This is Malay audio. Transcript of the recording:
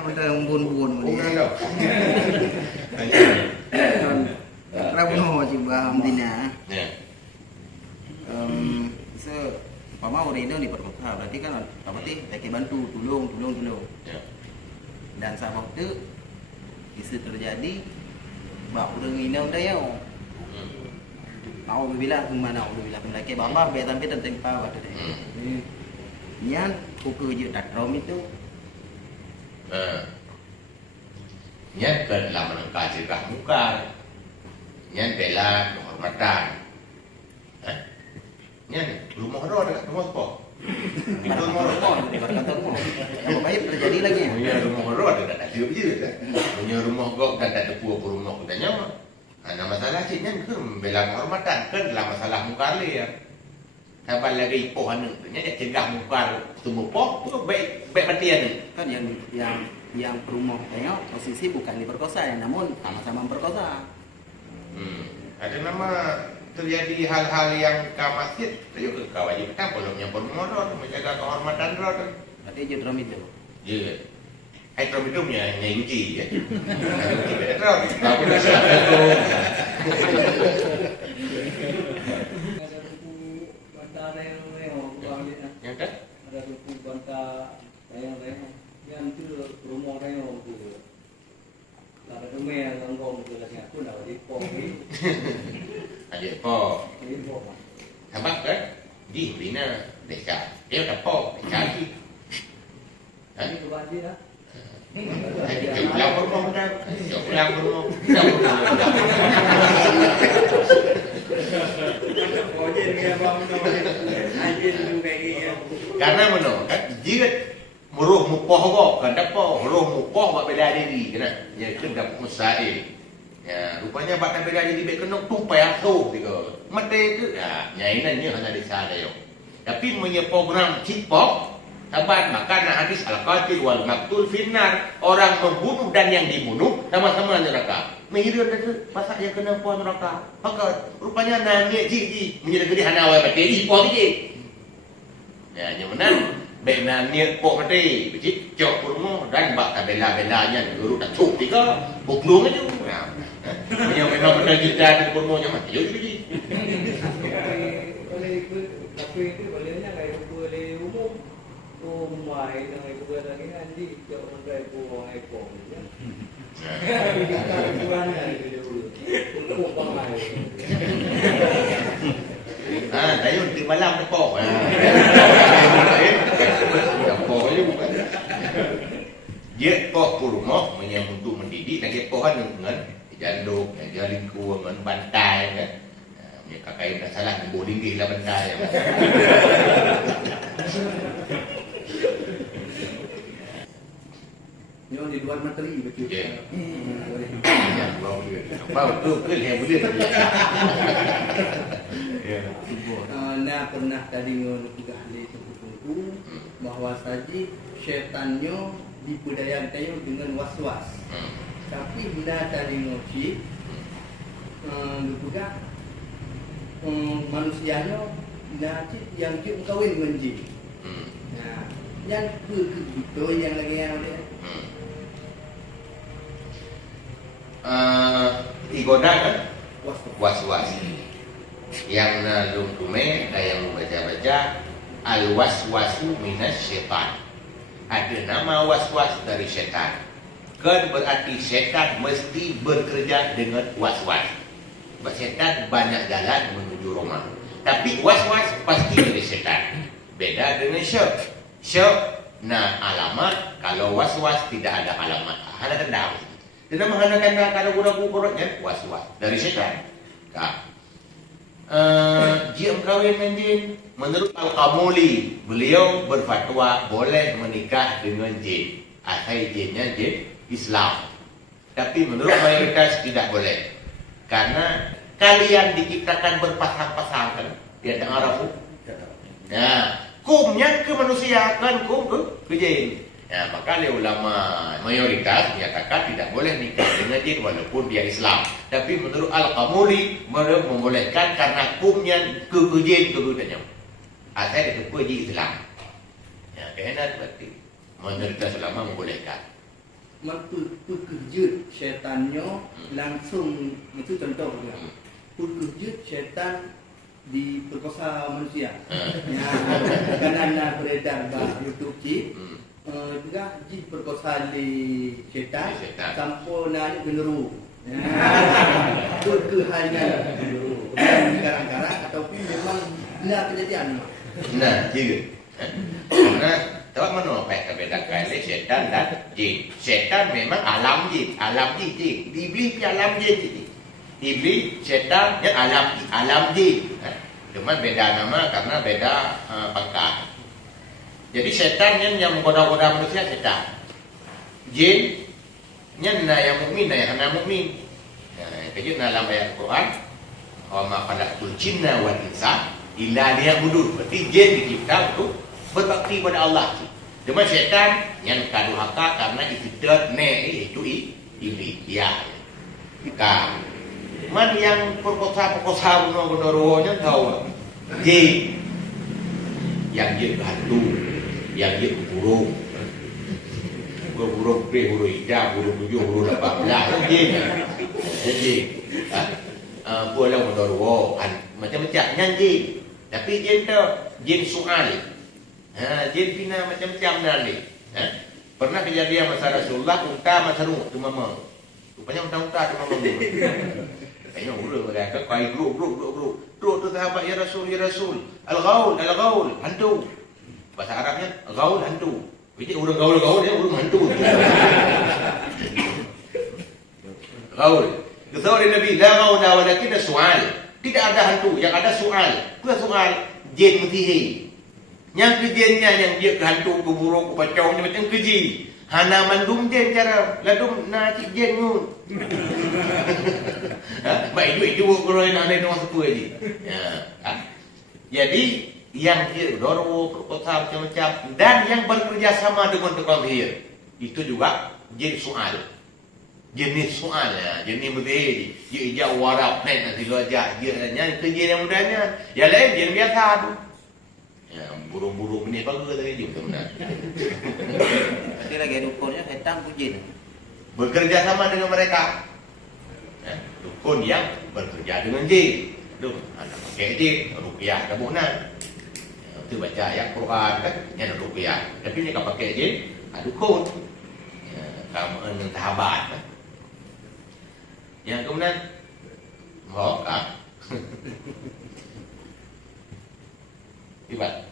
Ada umbun-umbun Oh, ada. Rabuno juga hamdina. Ya. Pama orang itu di perkota berarti kan apa sih? Lagi bantu, tolong. Ya. Dan saat waktu isu terjadi, bak orang ini udah ya. Mau bila kemana? Bila pendaki bapa betampi dan tempa waktu itu. Nian kuku je tatrom itu. Nian telah menengkah cegah mungkar. Nian bela kehormatan. Nian rumah roh dekat rumah apa? Itu rumah berkata rumah. Yang baik terjadi lagi. Punya rumah roh dekat tak siap je kan. Punya rumah gok dan tak tepu apa rumah kita nyawa. Ada masalah cik nian ke bela kehormatan kan dalam masalah mungkar ya. Sampai lagi ipoh anu, dia cegah mungkar semua poh tu baik matian ni. Kan yang perumah tengok posisi bukan diperkosa ya, namun sama-sama memperkosa. Ada nama terjadi hal-hal yang kamasit, tu ke wajib kita belum yang bermodal menjaga kehormatan roh. Berarti je drum itu. Ya. Hai drum itu punya uji ya. Betul. Aku dah satu. Yang dah? Ada buku bantah layang-layang yang tu rumah layang tu. Ada rumah yang langgong tu lah aku nak di pom ni. Ada po. Di pom. Nampak kan? Di mana desa. Dia dah po, desa lagi. Ini buat dia lah. Pulang rumah dah. Pulang rumah. Karena mana? Kan jika meruh mupoh kok, kan dapat meruh mupoh buat bela diri kena. Ya kan dapat musail. Ya, rupanya buat bela diri baik kena tumpai asuh tiga. Mate ke? Ya, nyainannya hanya desa ada yo. Tapi punya program cipok sabar makan hadis al-qatil wal maqtul finnar. Orang membunuh dan yang dibunuh sama-sama neraka. Mihirun itu pasal yang kena puan neraka. Maka rupanya nanya ji menjadi gede hana awal mati po ji. Ya, yang mana baik nanya po mati, biji cok kurmo dan bak bela-belanya guru tak cuk tiga buklung aja. Yang memang benar kita di kurmonya mati yo ji. Boleh ikut tapi itu bolehnya kayak boleh umum. Rumah itu ikut lagi nanti cok orang po iPhone. Kita bukan dari dulu. Untuk pakai. Tayo di malam ni po. Po aja bukan. Dia po kurma untuk mendidik lagi pohon dengan janduk, jalingku dengan bantai kan. Punya kakak yang dah salah nombor ringgit lah bantai. Nyo di luar materi betul. Ya. Ya, baru dia. Baru tu ke yang boleh. Ya. Nah pernah tadi ngono juga ahli tunggu bahwa saja syaitannya dibudayakan dengan was-was. Tapi bila tadi ngoci juga manusianya nanti yang cik kawin menji. Nah, yang begitu yang lagi yang ada. Igoda kan? Was-was. Yang nalung tume yang membaca-baca al-waswasu minas syaitan. Ada nama was-was dari syaitan. Kan berarti syaitan mesti bekerja dengan was-was. Sebab syaitan banyak jalan menuju Roma. Tapi was-was pasti dari syaitan. Beda dengan syek. Syek alamat. Kalau was-was tidak ada alamat. Ada kendang. Dia mengatakan kalau guna kurutnya was-was dari syaitan. Jika kawin menjin, menurut Al-Kamuli, beliau berfatwa boleh menikah dengan jin. Asal jinnya jin Islam. Tapi menurut mayoritas tidak boleh. Karena kalian diciptakan berpasang-pasangan. Dia tak Arab. Nah, kumnya ke manusia kan kum ke jin. Ya, maka ulama mayoritas menyatakan tidak boleh nikah dengan jin walaupun dia Islam. Tapi menurut Al-Kamuli mereka membolehkan karena kumnya ke jin kegudannya. Asal itu jin Islam. Ya, kena berarti mayoritas ulama membolehkan. Pekejut syaitannya langsung, itu contoh juga. Pekejut syaitan diperkosa manusia. Ya, karena beredar bah YouTube ji. Juga ji perkosa di syaitan sampai nanya generu. Kehalangan generu. Garang-garang ataupun memang benar kejadian. Nah, juga. Karena tahu mana bedakan syaitan dan jin. Syaitan memang alam jin jin. Iblis pi alam jin jin. Iblis syaitan yang alam jin. Cuma beda nama karena beda pangkat. Jadi syaitan yang menggoda-goda manusia syaitan. Jin yang mukmin yang kena mukmin. Kejut dalam ayat Quran, "Wa ma khalaqtul jinna wal insa illa liya'budun." Berarti jin dicipta untuk berbakti pada Allah. Cuma syaitan yang kadurhaka karena istidat itu iblis dia. Kan man yang perkosa benar-benarnya tahu jin yang dia hantu, yang dia burung hijau, burung 7, burung 18 jin. Jadi pulau mendoruo macam-macam nyanyi. Tapi jin tu jin soal. Jin pina macam-macam dah ni. Pernah kejadian masa Rasulullah unta masa tu mama. Rupanya unta tu mama. Kayaknya urut mereka kai grup tu sahabat ya Rasul. Al-ghaul hantu. Bahasa Arabnya ghaul hantu. Jadi urut gaul dia urut hantu. Ghaul. Kata Nabi la ghaula walakin su'al. Tidak ada hantu, yang ada soal. Apa soal? Jin mutihi. Yang kejadiannya yang dia ke hantu, ke burung, ke pacaunya macam keji. Hana mandum jin cara ladum na cik jin ngun. Baik itu kalau nak ada nama apa aja. Jadi yang dia dorwo, perkosa macam-macam dan yang bekerja sama dengan tukang sihir itu juga jin soal. Jenis soal ya, jenis berbeza. Dia hijau warap, nanti lu ajak dia nyanyi kerja yang mudahnya. Yang lain dia biasa tu. Ya, burung-burung ni bagus tadi juga benar. Berarti lagi dukunnya setan pun jin. Bekerja sama dengan mereka. Ya, dukun yang bekerja dengan jin. Dukun anak pakai jin, ruqyah tabunan. Ya, itu baca ayat Quran kan, yang ruqyah. Tapi ni kalau pakai jin, dukun. Ya, kamu dengan sahabat. Kan? Yang kemudian Ibat